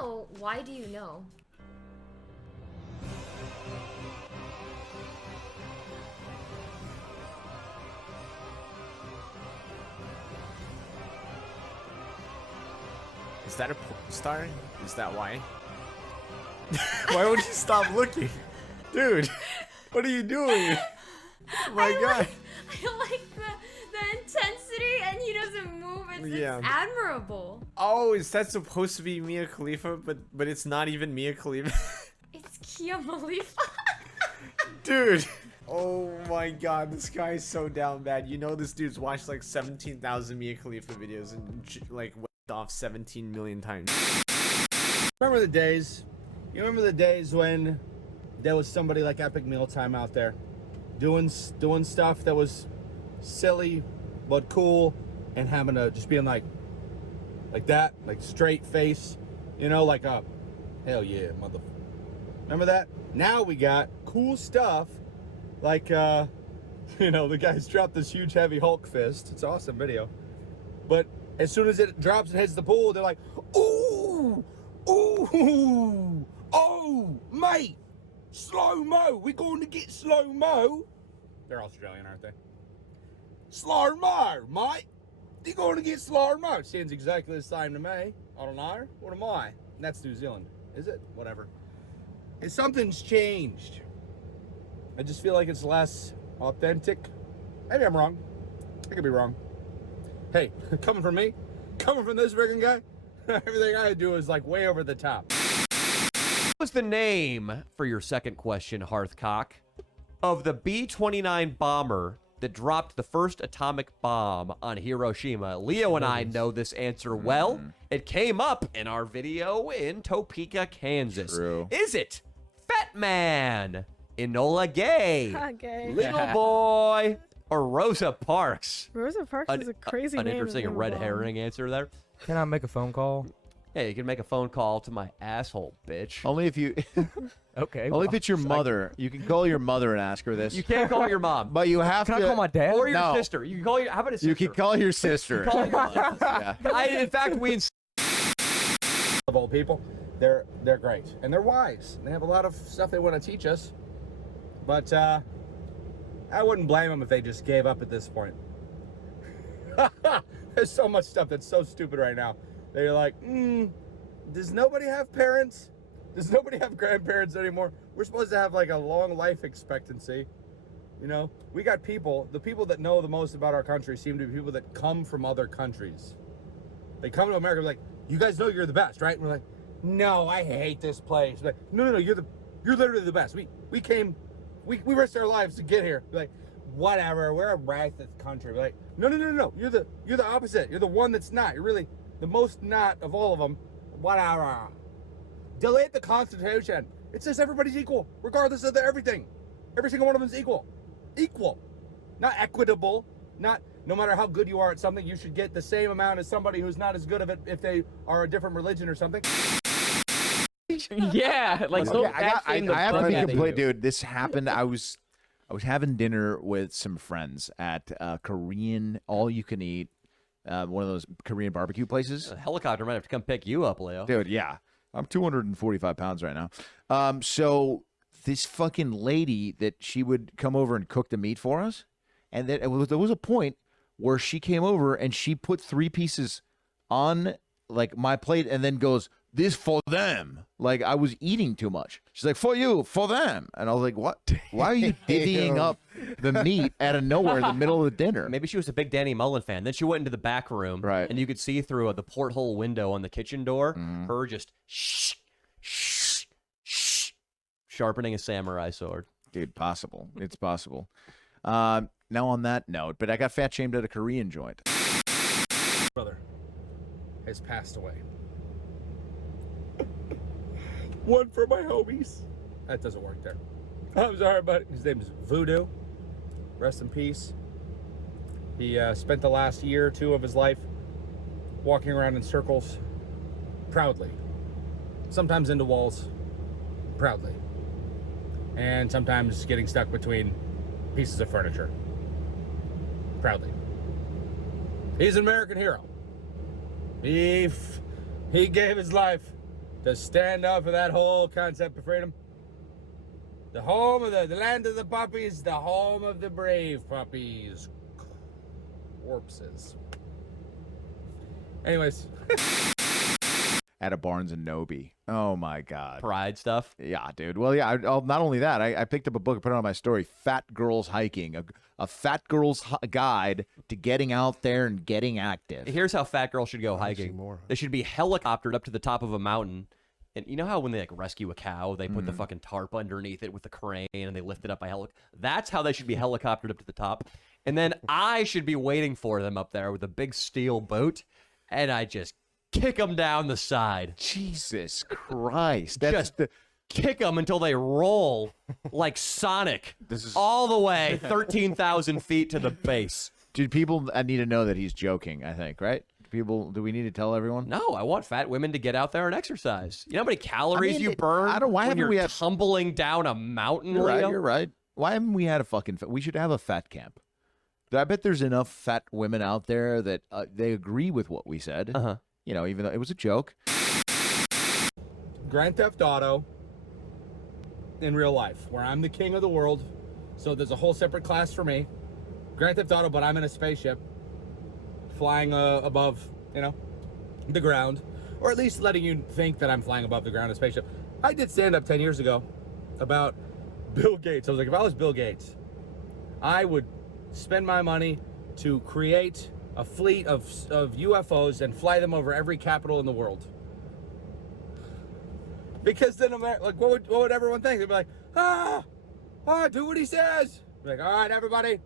know. Why do you know? Is that a porn star? Is that why? Why would you stop looking? Dude, what are you doing? Oh my god. I like the intensity, and he doesn't move. It's admirable. Oh, is that supposed to be Mia Khalifa? But it's not even Mia Khalifa. It's Kia Khalifa. Dude. Oh my god, this guy is so down bad. You know this dude's watched like 17,000 Mia Khalifa videos and like went off 17 million times. Remember the days? You remember the days when there was somebody like Epic Mealtime out there doing stuff that was silly but cool, and having to just being like that, like straight face, you know, like a hell yeah, mother. Remember that? Now we got cool stuff like you know, the guys dropped this huge heavy Hulk fist. It's an awesome video. But as soon as it drops and hits the pool, they're like, ooh, ooh, oh, mate, slow-mo, we're going to get slow-mo. They're Australian, aren't they? Slow-mo, mate. They're going to get slow-mo. Sounds exactly the same to me. I don't know. What am I? And that's New Zealand. Is it? Whatever. And something's changed. I just feel like it's less authentic. Maybe I'm wrong. I could be wrong. Hey, coming from me, coming from this friggin' guy, everything I do is like way over the top. What's the name, for your second question, Hearthcock, of the B-29 bomber that dropped the first atomic bomb on Hiroshima? Leo and I know this answer well. It came up in our video in Topeka, Kansas. True. Is it Fat Man, Enola Gay, Gay. Little Boy, or Rosa Parks? Rosa Parks is a crazy An name. interesting red herring answer there. Can I make a phone call? Yeah, you can make a phone call to my asshole, bitch. Only if you. Okay. Only if it's your mother. You can call your mother and ask her this. You can't call your mom. But you have Can to. I call my dad? Or your No. sister. You can call your. How about a sister? You can call your sister. Call your mom. Yeah. In fact, we. Of old people, they're great and they're wise. They have a lot of stuff they want to teach us, but I wouldn't blame them if they just gave up at this point. There's so much stuff that's so stupid right now. They're like, does nobody have parents? Does nobody have grandparents anymore? We're supposed to have like a long life expectancy. You know, we got people, the people that know the most about our country seem to be people that come from other countries. They come to America like, you guys know you're the best, right? And we're like, no, I hate this place. We're like, no, you're literally the best. We risked our lives to get here. We're like, whatever, we're a racist country. We're like, no, you're the opposite. You're the one that's not. You're really the most not of all of them. Whatever. Delete the Constitution. It says everybody's equal, regardless of everything. Every single one of them is equal. Equal. Not equitable. Not no matter how good you are at something, you should get the same amount as somebody who's not as good of it if they are a different religion or something. Yeah, like Okay, I have to be complete, dude. This happened. I was having dinner with some friends at Korean all-you-can-eat, one of those Korean barbecue places. A helicopter might have to come pick you up, Leo. Dude, yeah. I'm 245 pounds right now. So this fucking lady that she would come over and cook the meat for us, and then there was a point where she came over and she put 3 pieces on like my plate and then goes, "This for them." Like I was eating too much. She's like, "For you, for them." And I was like, "What? Why are you divvying up the meat out of nowhere in the middle of the dinner?" Maybe she was a big Danny Mullen fan. Then she went into the back room, Right. and you could see through the porthole window on the kitchen door, her just sharpening a samurai sword. Dude, possible. It's possible. Now on that note, but I got fat shamed at a Korean joint. Brother has passed away. One for my homies. That doesn't work there. I'm sorry, but his name is Voodoo. Rest in peace. He spent the last year or two of his life walking around in circles proudly. Sometimes into walls proudly. And sometimes getting stuck between pieces of furniture proudly. He's an American hero. He gave his life to stand up for that whole concept of freedom. The home of the land of the puppies, the home of the brave puppies. Corpses. Anyways. At a Barnes and Noble. Oh my God. Pride stuff. Yeah, dude. Well, yeah. Not only that, I picked up a book and put it on my story. Fat Girls Hiking, a fat girl's guide to getting out there and getting active. Here's how fat girls should go hiking. They should be helicoptered up to the top of a mountain. And you know how when they like rescue a cow, they put the fucking tarp underneath it with the crane and they lift it up by helicopter? That's how they should be helicoptered up to the top. And then I should be waiting for them up there with a big steel boat, and I just kick them down the side. Jesus Christ. Just kick them until they roll like Sonic all the way 13,000 feet to the base. Dude, people need to know that he's joking, I think, right? Do we need to tell everyone? No, I want fat women to get out there and exercise. You know how many calories you burn why when haven't you're we had tumbling down a mountain, You're right, Leo? you're right. Why haven't we had we should have a fat camp. I bet there's enough fat women out there that they agree with what we said. Uh-huh. You know, even though it was a joke. Grand Theft Auto in real life, where I'm the king of the world. So there's a whole separate class for me. Grand Theft Auto, but I'm in a spaceship flying above, the ground. Or at least letting you think that I'm flying above the ground in a spaceship. I did stand up 10 years ago about Bill Gates. I was like, if I was Bill Gates, I would spend my money to create a fleet of UFOs and fly them over every capital in the world. Because then, like, what would everyone think? They'd be like, do what he says. Be like, all right, everybody,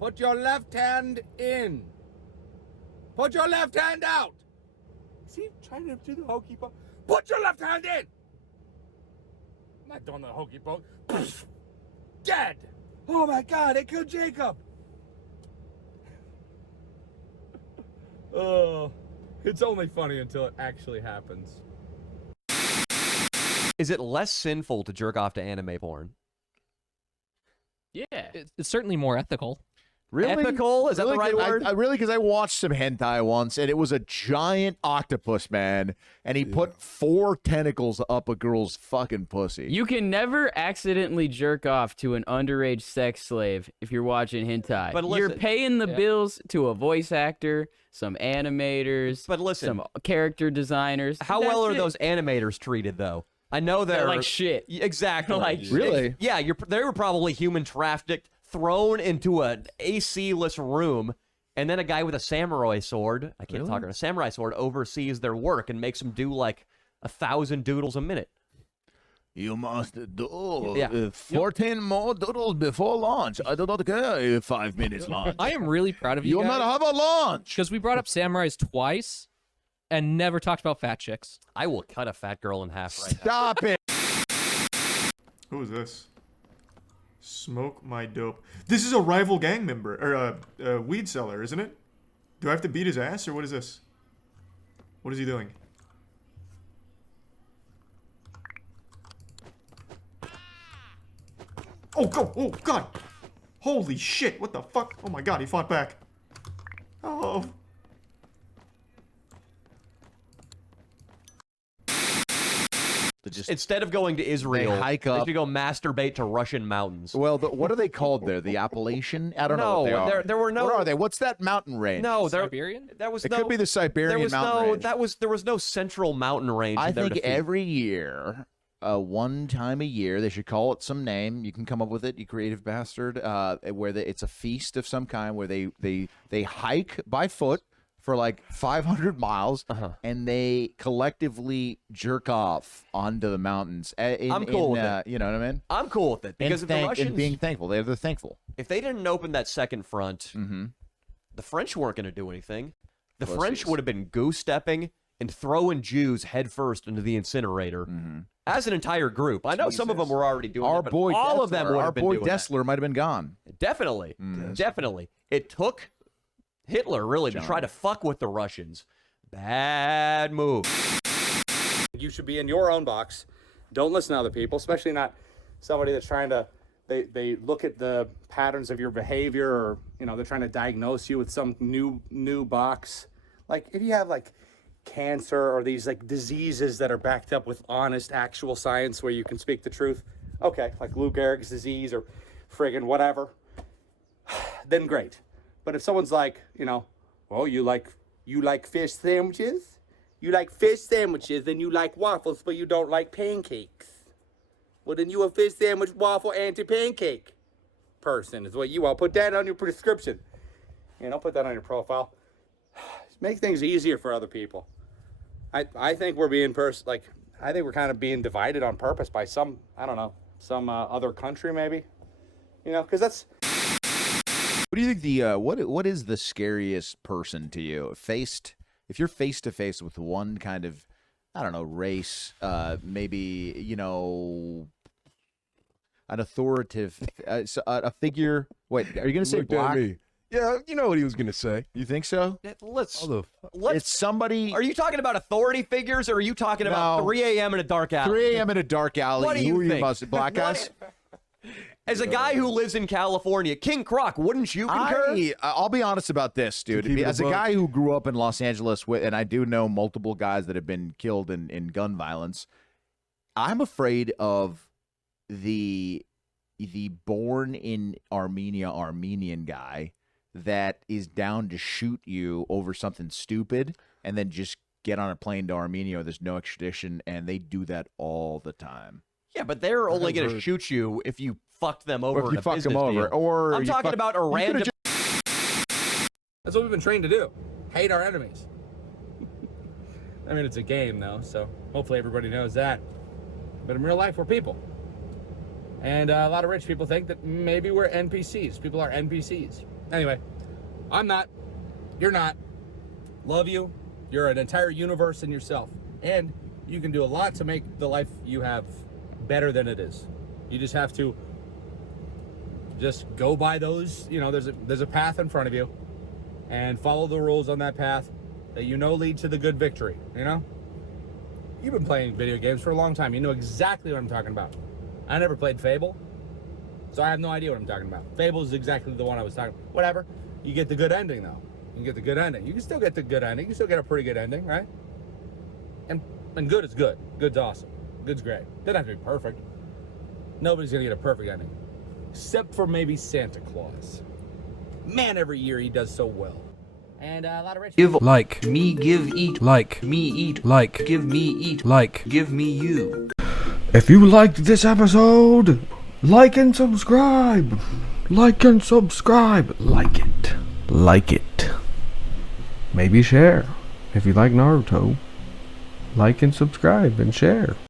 put your left hand in. Put your left hand out. Is he trying to do the hokey pokey? Put your left hand in. I'm not doing the hokey pokey. Dead. Oh my God, they killed Jacob. Oh, it's only funny until it actually happens. Is it less sinful to jerk off to anime porn? Yeah. It's certainly more ethical. Really? Ethical? Is that the right word? Really, because I watched some hentai once, and it was a giant octopus, man, and he put 4 tentacles up a girl's fucking pussy. You can never accidentally jerk off to an underage sex slave if you're watching hentai. But listen, you're paying the bills to a voice actor, some animators, but listen, some character designers. How well are those animators treated, though? I know they're like shit. Exactly. Like really? Yeah, they were probably human trafficked, thrown into an AC-less room, and then a guy with a samurai sword, I can't talk, a samurai sword, oversees their work and makes them do like 1,000 doodles a minute. You must do 14 more doodles before lunch. I do not care if 5 minutes lunch. I am really proud of you You will guys, not have a lunch. because we brought up samurais twice and never talked about fat chicks. I will cut a fat girl in half right now. Stop it. Who is this? Smoke my dope. This is a rival gang member, or a weed seller, isn't it? Do I have to beat his ass, or what is this? What is he doing? Oh, go! Oh, God! Holy shit, what the fuck? Oh my God, he fought back. Oh. Instead of going to Israel, They hike up. should go masturbate to Russian mountains. Well, what are they called there? The Appalachian? I don't know what they are. there were no. What are they? What's that mountain range? No, Siberian? That was It no. could be the Siberian mountain range. There was no central mountain range. I there think to feed. every year, one time a year, they should call it some name. You can come up with it, you creative bastard. Where it's a feast of some kind, where they hike by foot for like 500 miles, and they collectively jerk off onto the mountains. I'm cool with it. You know what I mean? I'm cool with it because if the Russians, and being thankful, they're thankful. if they didn't open that second front, the French weren't going to do anything. The French Pussies. would have been goose stepping and throwing Jews headfirst into the incinerator as an entire group. I know some of them were already doing Our it, but boy, all of them would our have been boy doing that. Dessler might have been gone. Definitely. Definitely. It took Hitler, really, to try to fuck with the Russians. Bad move. You should be in your own box. Don't listen to other people, especially not somebody that's trying to, they look at the patterns of your behavior, or, they're trying to diagnose you with some new box. Like, if you have like cancer or these like diseases that are backed up with honest, actual science where you can speak the truth, okay, like Lou Gehrig's disease or friggin' whatever, then great. But if someone's like, well, you like fish sandwiches? You like fish sandwiches, then you like waffles, but you don't like pancakes. Well, then you a fish sandwich, waffle, anti-pancake person is what you are. Put that on your prescription. Put that on your profile. Make things easier for other people. I think we're being I think we're kind of being divided on purpose by some other country maybe. Because that's. What do you think what is the scariest person to you? If you're face to face with one kind of, I don't know, race, maybe, an authoritative, a figure. Wait, are you going to say black? Yeah, you know what he was going to say. You think so? Let's. It's somebody. Are you talking about authority figures, or are you talking about 3 a.m. in a dark alley? 3 a.m. in a dark alley. What do you Who are you think? about? Black guys? As a guy who lives in California, King Croc, wouldn't you concur? I'll be honest about this, dude. As a guy who grew up in Los Angeles, and I do know multiple guys that have been killed in gun violence, I'm afraid of the born in Armenia Armenian guy that is down to shoot you over something stupid and then just get on a plane to Armenia where there's no extradition, and they do that all the time. Yeah, but they're only going to shoot you if you fucked them over. Or if in you a fucked them business over, deal. or I'm talking about a random. That's what we've been trained to do. Hate our enemies. I mean, it's a game though, so hopefully everybody knows that. But in real life, we're people. And a lot of rich people think that maybe we're NPCs. People are NPCs. Anyway, I'm not. You're not. Love you. You're an entire universe in yourself. And you can do a lot to make the life you have better than it is. You just have to just go by those, there's a path in front of you and follow the rules on that path that lead to the good victory, You've been playing video games for a long time. You know exactly what I'm talking about. I never played Fable, so I have no idea what I'm talking about. Fable is exactly the one I was talking about. Whatever. You get the good ending, though. You get the good ending. You can still get the good ending. You can still get a pretty good ending, right? And good is good. Good's awesome. Good's great. Doesn't have to be perfect. Nobody's going to get a perfect ending. Except for maybe Santa Claus. Man, every year he does so well. And a lot of rich people. Like. Me give eat. Like. Me eat. Like. Give me eat. Like. Give me you. If you liked this episode, like and subscribe. Like and subscribe. Like it. Like it. Maybe share. If you like Naruto, like and subscribe and share.